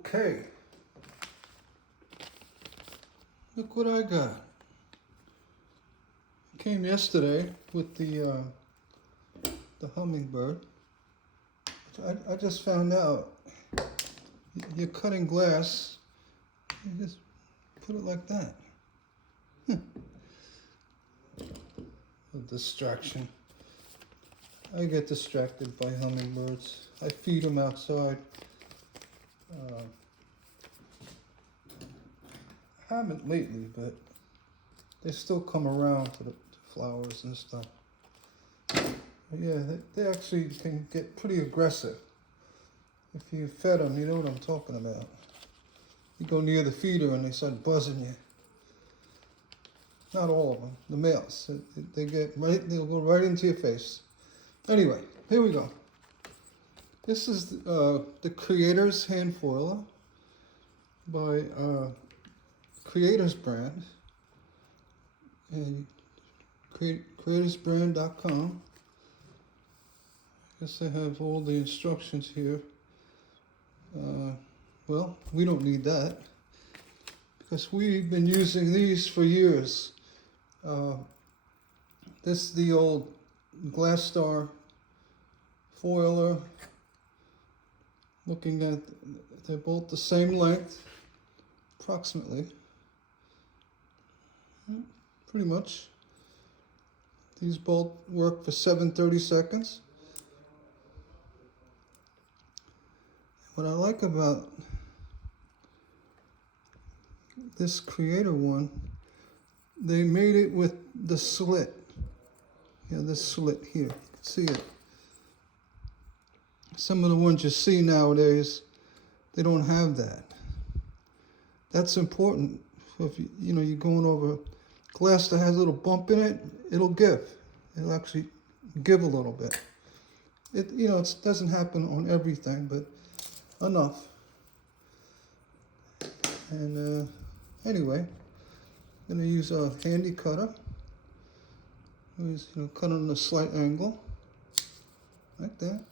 Okay. Look what I got. Came yesterday with the hummingbird. I just found out you're cutting glass. You just put it like that. A distraction. I get distracted by hummingbirds. I feed them outside. I haven't lately, but they still come around to the flowers and stuff. But yeah, they actually can get pretty aggressive. If you fed them, you know what I'm talking about. You go near the feeder and they start buzzing you. Not all of them, the males. They'll go right into your face. Anyway, here we go. This is the Creator's Hand Foiler by Creator's Brand. And creatorsbrand.com. I guess I have all the instructions here. Well, we don't need that because we've been using these for years. This is the old Glass Star foiler. Looking at, they're both the same length, approximately. Pretty much. These both work for 730 seconds. What I like about this Creator one, they made it with the slit. Yeah, this slit here. You can see it. Some of the ones you see nowadays, they don't have that. That's important. So if you're going over glass that has a little bump in it, it'll give. It'll actually give a little bit. It doesn't happen on everything, but enough. And anyway, I'm gonna use a handy cutter. Cut on a slight angle, like that.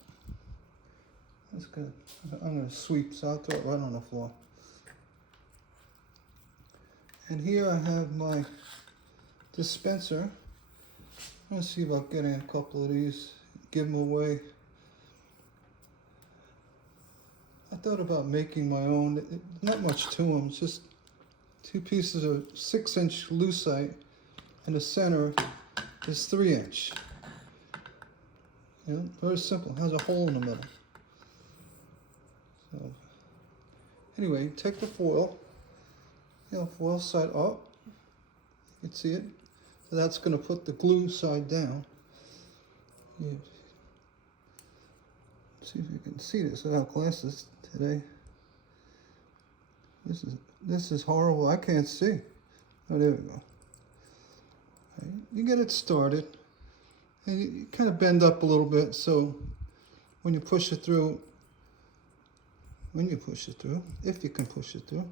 That's good. I'm gonna sweep, so I'll throw it right on the floor. And here I have my dispenser. I'm gonna see about getting a couple of these, give them away. I thought about making my own. Not much to them, it's just 2 pieces of 6-inch lucite, and the center is 3-inch. Very simple. It has a hole in the middle. So, anyway, take the foil. Foil side up. You can see it. So that's going to put the glue side down. See if you can see this without glasses today. This is horrible. I can't see. Oh, there we go. Okay. You get it started, and you kind of bend up a little bit, so when you push it through, if you can push it through,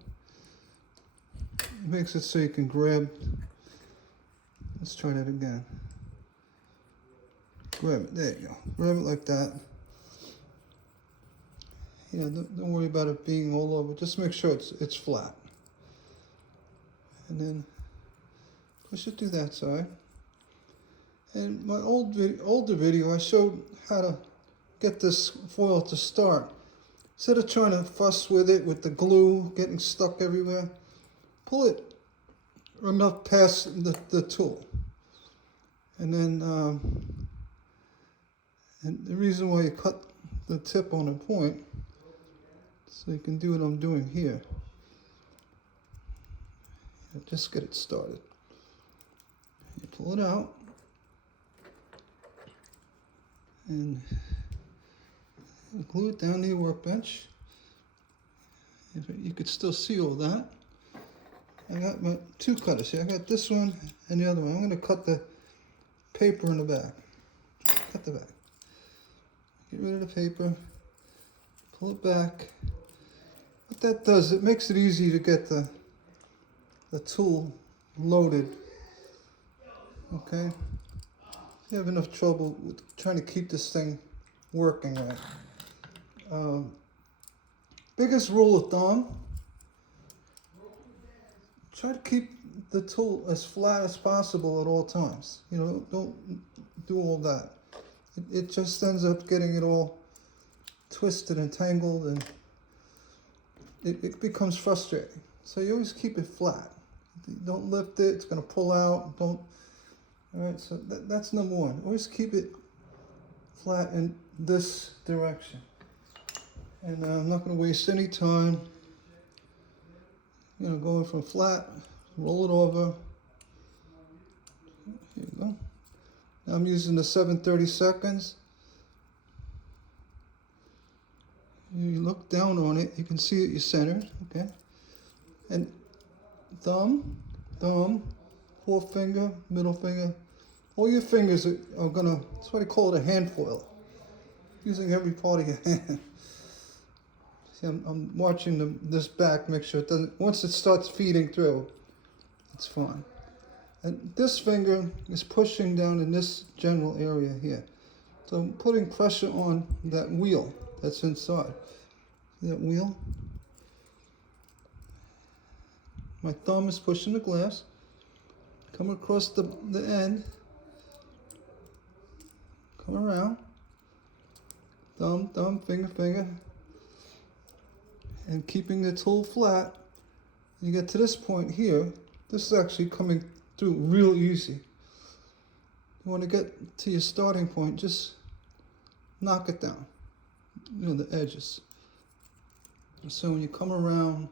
it makes it so you can grab. Let's try that again. Grab it. There you go. Grab it like that. Don't worry about it being all over. Just make sure it's flat. And then push it to that side. And my older video, I showed how to get this foil to start. Instead of trying to fuss with it, with the glue getting stuck everywhere, pull it enough past the tool. And then, and the reason why you cut the tip on a point, so you can do what I'm doing here. Just get it started. You pull it out, and glue it down to your workbench. You could still see all that. I got my 2 cutters here. I got this one and the other one. I'm going to cut the paper in the back. Cut the back. Get rid of the paper. Pull it back. What that does, it makes it easy to get the tool loaded. Okay? You have enough trouble with trying to keep this thing working right. Biggest rule of thumb, try to keep the tool as flat as possible at all times. You know, don't do all that. It just ends up getting it all twisted and tangled, and it becomes frustrating. So you always keep it flat. Don't lift it, it's gonna pull out. Don't, all right, so that's number one. Always keep it flat in this direction. And I'm not gonna waste any time, you know, going from flat, roll it over. Here you go. Now I'm using the 7/32. You look down on it, you can see that you're centered, okay? And thumb, forefinger, middle finger, all your fingers are gonna, that's why they call it a hand foil. Using every part of your hand. See, I'm watching this back, make sure it doesn't, once it starts feeding through, it's fine. And this finger is pushing down in this general area here. So I'm putting pressure on that wheel that's inside. See that wheel? My thumb is pushing the glass. Come across the end. Come around. Thumb, finger. And keeping the tool flat. You get to this point here. This is actually coming through real easy. You want to get to your starting point, just knock it down. You know, the edges. So when you come around,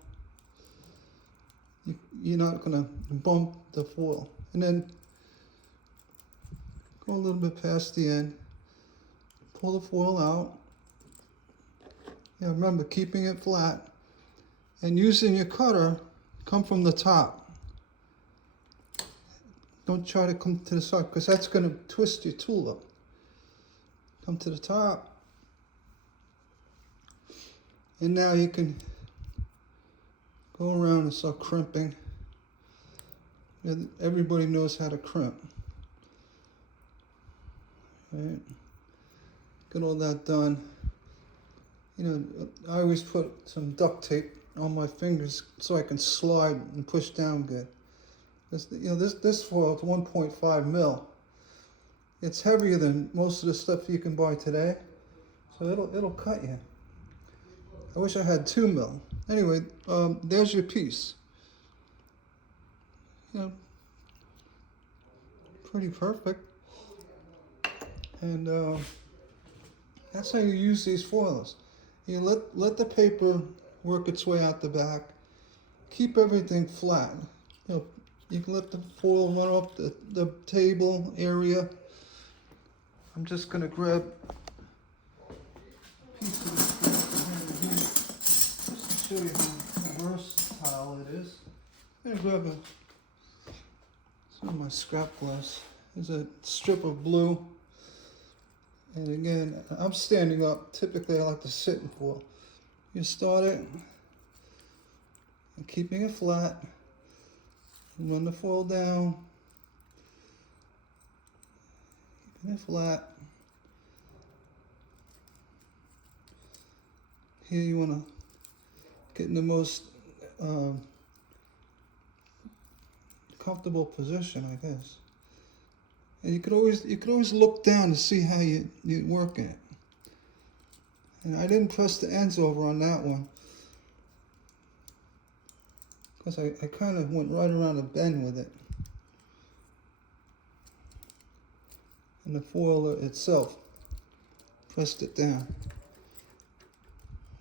you're not going to bump the foil. And then go a little bit past the end. Pull the foil out. Yeah, remember, keeping it flat. And using your cutter, come from the top. Don't try to come to the side, because that's going to twist your tool up. Come to the top. And now you can go around and start crimping. Everybody knows how to crimp. Right? Get all that done. You know, I always put some duct tape on my fingers so I can slide and push down good. This foil is 1.5 mil. It's heavier than most of the stuff you can buy today, so it'll cut you. I wish I had 2 mil. Anyway, there's your piece. You know, pretty perfect. And that's how you use these foils. You let the paper work its way out the back. Keep everything flat. You know, you can let the foil run up the table area. I'm just gonna grab a piece of this here just to show you how versatile it is. I'm gonna grab some of my scrap glass. There's a strip of blue. And again, I'm standing up. Typically, I like to sit in foil. You start it, and keeping it flat. And run the foil down. Keeping it flat. Here you want to get in the most comfortable position, I guess. And you could always look down to see how you're working it. And I didn't press the ends over on that one, because I kind of went right around the bend with it. And the foil itself pressed it down.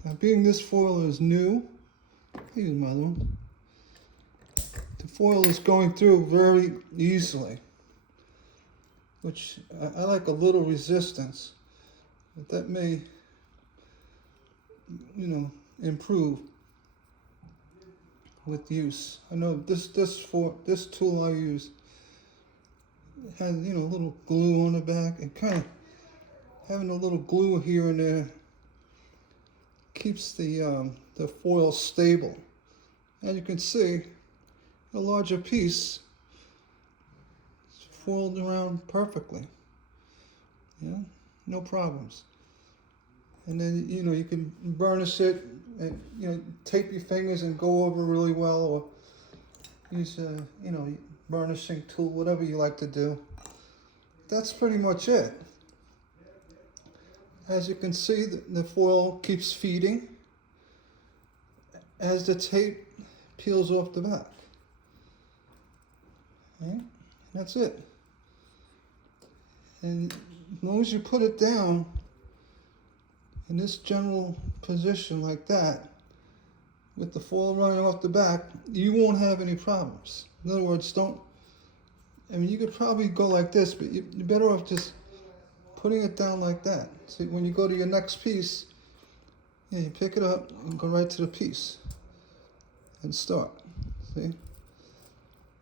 Now, being this foil is new, here's my other one. The foil is going through very easily, which I like a little resistance, but that may, you know, improve with use. I know this tool I use has, you know, a little glue on the back, and kind of having a little glue here and there keeps the foil stable. And you can see a larger piece foiled around perfectly. Yeah, no problems. And then, you know, you can burnish it and, you know, tape your fingers and go over really well, or use a, you know, burnishing tool, whatever you like to do. That's pretty much it. As you can see, the foil keeps feeding as the tape peels off the back. Okay? That's it. And as long as you put it down in this general position like that, with the foil running off the back, you won't have any problems. In other words, I mean, you could probably go like this, but you're better off just putting it down like that. So when you go to your next piece, yeah, you pick it up and go right to the piece and start. See?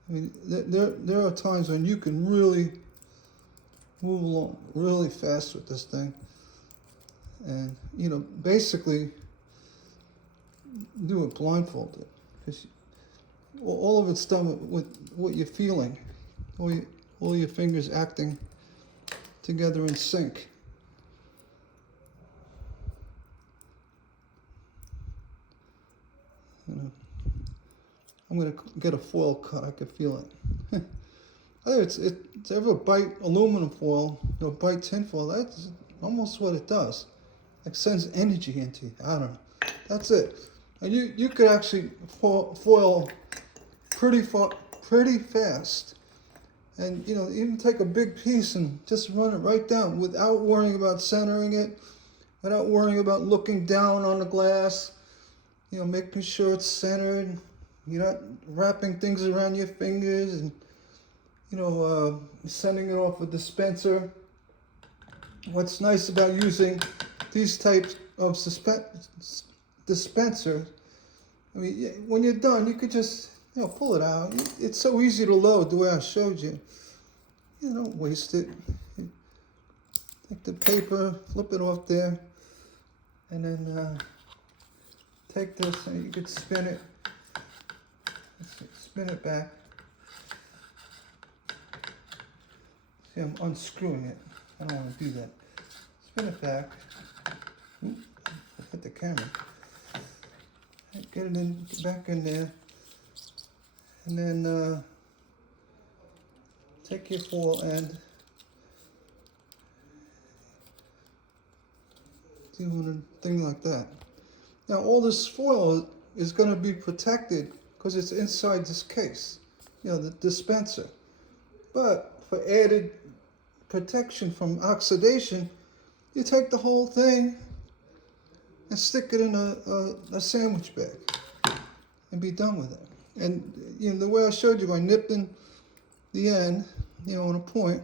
I mean, there are times when you can really move along really fast with this thing. And, you know, basically do it blindfolded, because all of it's done with what you're feeling, all your fingers acting together in sync. You know, I'm gonna get a foil cut. I can feel it. I think it's ever bite aluminum foil, you know, bite tin foil. That's almost what it does. It sends energy into you. I don't know. That's it. And you could actually foil pretty fast. And, you know, even take a big piece and just run it right down without worrying about centering it, without worrying about looking down on the glass, you know, making sure it's centered. You're not wrapping things around your fingers and, you know, sending it off a dispenser. What's nice about using these types of dispenser, I mean, when you're done, you could just, you know, pull it out. It's so easy to load the way I showed you. You don't waste it. Take the paper, flip it off there, and then take this and you could spin it. Spin it back. See, I'm unscrewing it. I don't want to do that. Spin it back. Oops, I hit the camera. Get it in, back in there. And then take your foil end, doing a thing like that. Now all this foil is going to be protected because it's inside this case, you know, the dispenser. But for added protection from oxidation, you take the whole thing and stick it in a sandwich bag and be done with it. And, you know, the way I showed you by nipping the end, you know, on a point,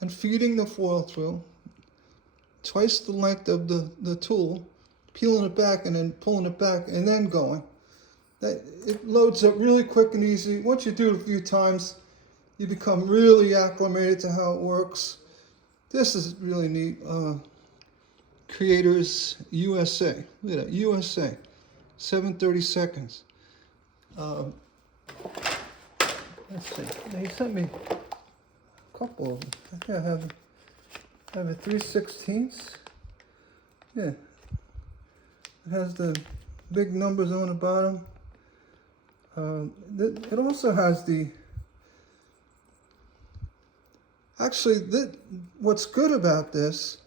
and feeding the foil through, twice the length of the tool, peeling it back and then pulling it back and then going. It loads up really quick and easy. Once you do it a few times, you become really acclimated to how it works. This is really neat. Creators USA. Look at that, USA. 730 seconds. Let's see. He sent me a couple of them. I think I have a 3/16. Yeah. It has the big numbers on the bottom. It also has the. Actually, what's good about this,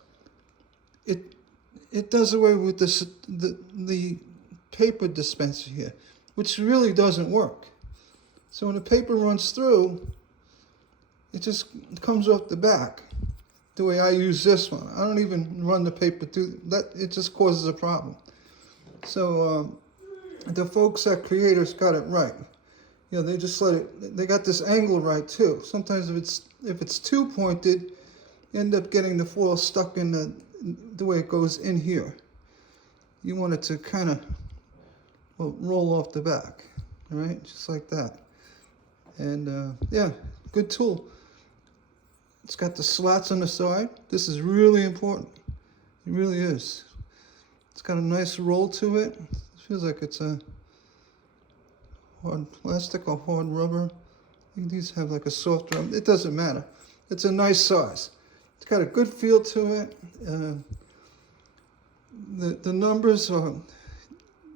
it does away with the paper dispenser here, which really doesn't work. So when the paper runs through, it just comes off the back. The way I use this one, I don't even run the paper through that. It just causes a problem. So the folks at Creators got it right. You know, they just let it. They got this angle right too. Sometimes if it's too pointed, you end up getting the foil stuck in the way it goes in here. You want it to kind of roll off the back, all right, just like that. And yeah, good tool. It's got the slats on the side. This is really important. It really is. It's got a nice roll to it. It feels like it's a hard plastic or hard rubber. I think these have like a softer. It doesn't matter. It's a nice size. It's got a good feel to it. The numbers are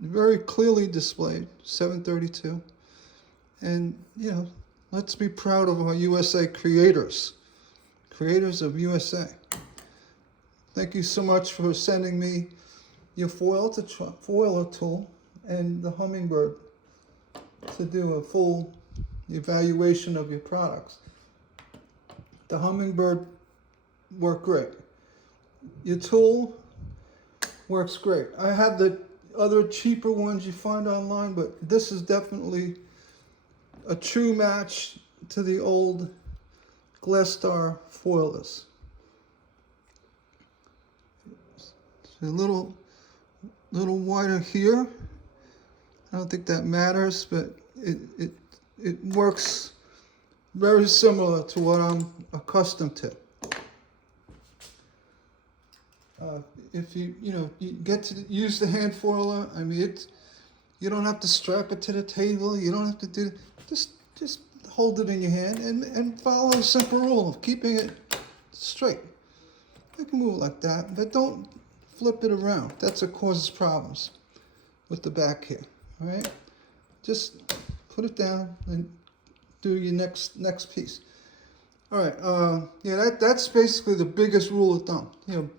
very clearly displayed, 732. And, you know, let's be proud of our USA creators of USA. Thank you so much for sending me your foiler tool and the Humminbird to do a full evaluation of your products. The Humminbird worked great. Your tool works great. I have the other cheaper ones you find online, but this is definitely a true match to the old Glasstar foilers. A little wider here. I don't think that matters, but it works very similar to what I'm accustomed to. If you get to use the hand foiler, I mean, you don't have to strap it to the table. You don't have to do, just hold it in your hand and follow a simple rule of keeping it straight. You can move like that, but don't flip it around. That's what causes problems with the back here. All right, just put it down and do your next piece. All right, yeah, that's basically the biggest rule of thumb. You know,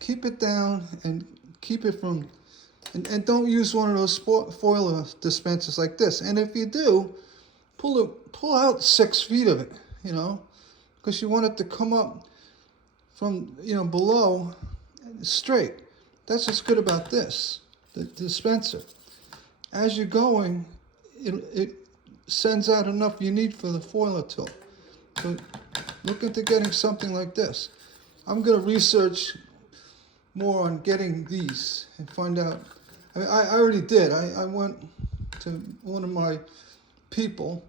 keep it down and keep it from, and don't use one of those foiler dispensers like this. And if you do, pull out 6 feet of it, you know, because you want it to come up from, you know, below straight. That's what's good about this, the dispenser. As you're going, it sends out enough you need for the foiler tool. So look into getting something like this. I'm going to research more on getting these and find out. I mean, I already did. I went to one of my people,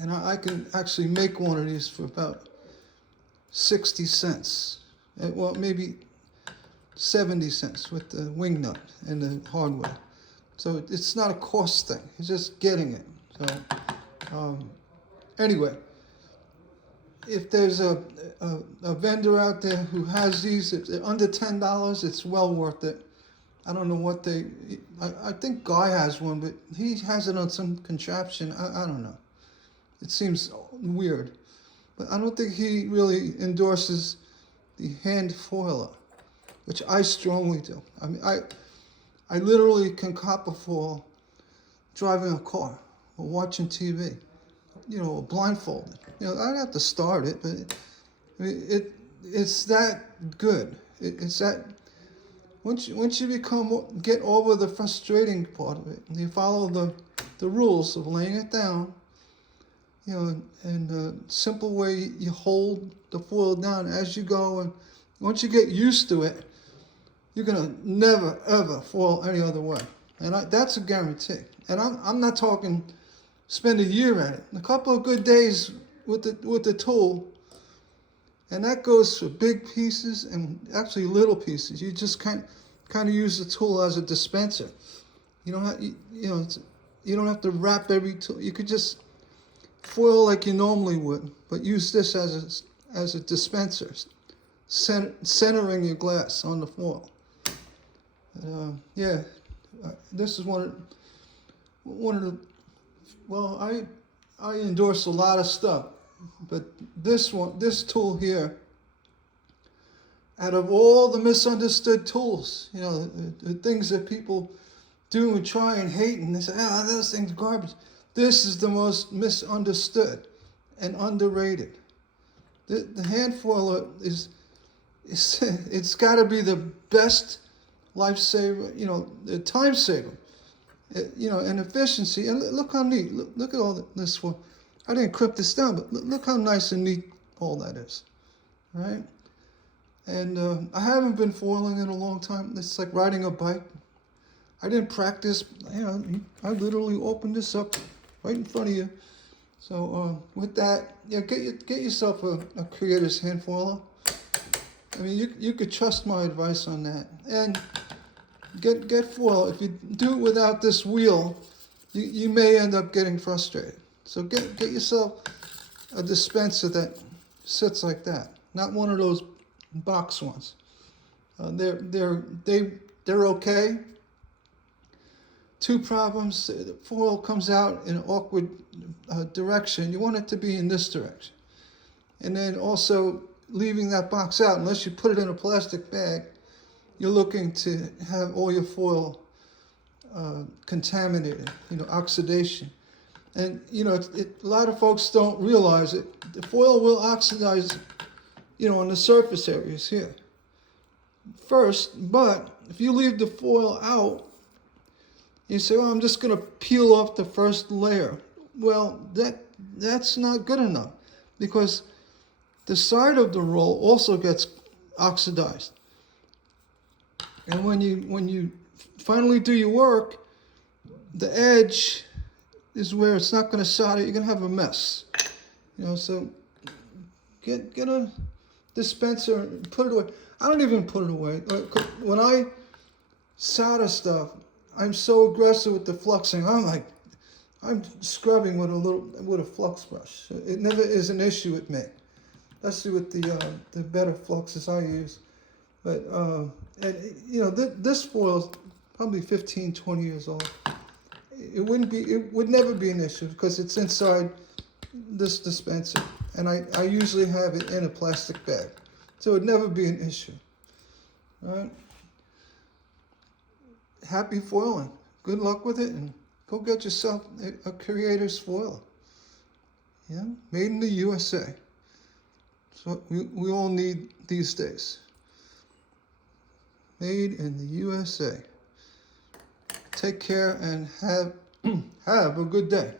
and I can actually make one of these for about 60 cents. Well, maybe 70 cents with the wing nut and the hardware. So it's not a cost thing. It's just getting it. So anyway, if there's a vendor out there who has these, if they're under $10, it's well worth it. I don't know what I think Guy has one, but he has it on some contraption. I don't know. It seems weird. But I don't think he really endorses the hand foiler, which I strongly do. I mean, I literally can cop a foil driving a car or watching TV, you know, blindfolded. You know, I'd have to start it, but it's that good. It's that once you get over the frustrating part of it, and you follow the rules of laying it down, you know, and the simple way you hold the foil down as you go, and once you get used to it, you're gonna never ever foil any other way, and that's a guarantee. And I'm not talking spend a year at it. A couple of good days with the tool, and that goes for big pieces and actually little pieces. You just kind of use the tool as a dispenser. You don't have you don't have to wrap every tool. You could just foil like you normally would, but use this as a dispenser, centering your glass on the foil. Yeah, this is one of the. Well, I endorse a lot of stuff, but this tool here, out of all the misunderstood tools, you know, the things that people do and try and hate, and they say, those things are garbage. This is the most misunderstood and underrated. The hand foiler it's got to be the best lifesaver, you know, the time saver. You know, and efficiency. And look how neat. Look at all this one. I didn't clip this down, but look how nice and neat all that is. All right? And I haven't been foiling in a long time. It's like riding a bike. I didn't practice. You know, I literally opened this up right in front of you. So with that, yeah, get yourself a creator's hand foiler. I mean, you could trust my advice on that. And get foil. If you do it without this wheel, you may end up getting frustrated. So get yourself a dispenser that sits like that. not one of those box ones. They're okay. Two problems: the foil comes out in an awkward direction. You want it to be in this direction, and then also leaving that box out. Unless you put it in a plastic bag, you're looking to have all your foil contaminated, oxidation. And, a lot of folks don't realize it. The foil will oxidize, on the surface areas here first. But if you leave the foil out, you say, I'm just going to peel off the first layer. Well, that's not good enough, because the side of the roll also gets oxidized. And when you finally do your work, the edge is where it's not going to solder. You're going to have a mess. So get a dispenser and put it away. I don't even put it away. When I solder stuff, I'm so aggressive with the fluxing. I'm scrubbing with a flux brush. It never is an issue with me, especially with the better fluxes I use. But this foil is probably 15, 20 years old. It would never be an issue because it's inside this dispenser, and I usually have it in a plastic bag, so it would never be an issue. All right. Happy foiling. Good luck with it, and go get yourself a Creator's foil. Yeah, made in the USA. So we all need these days. Made in the USA. Take care and have a good day.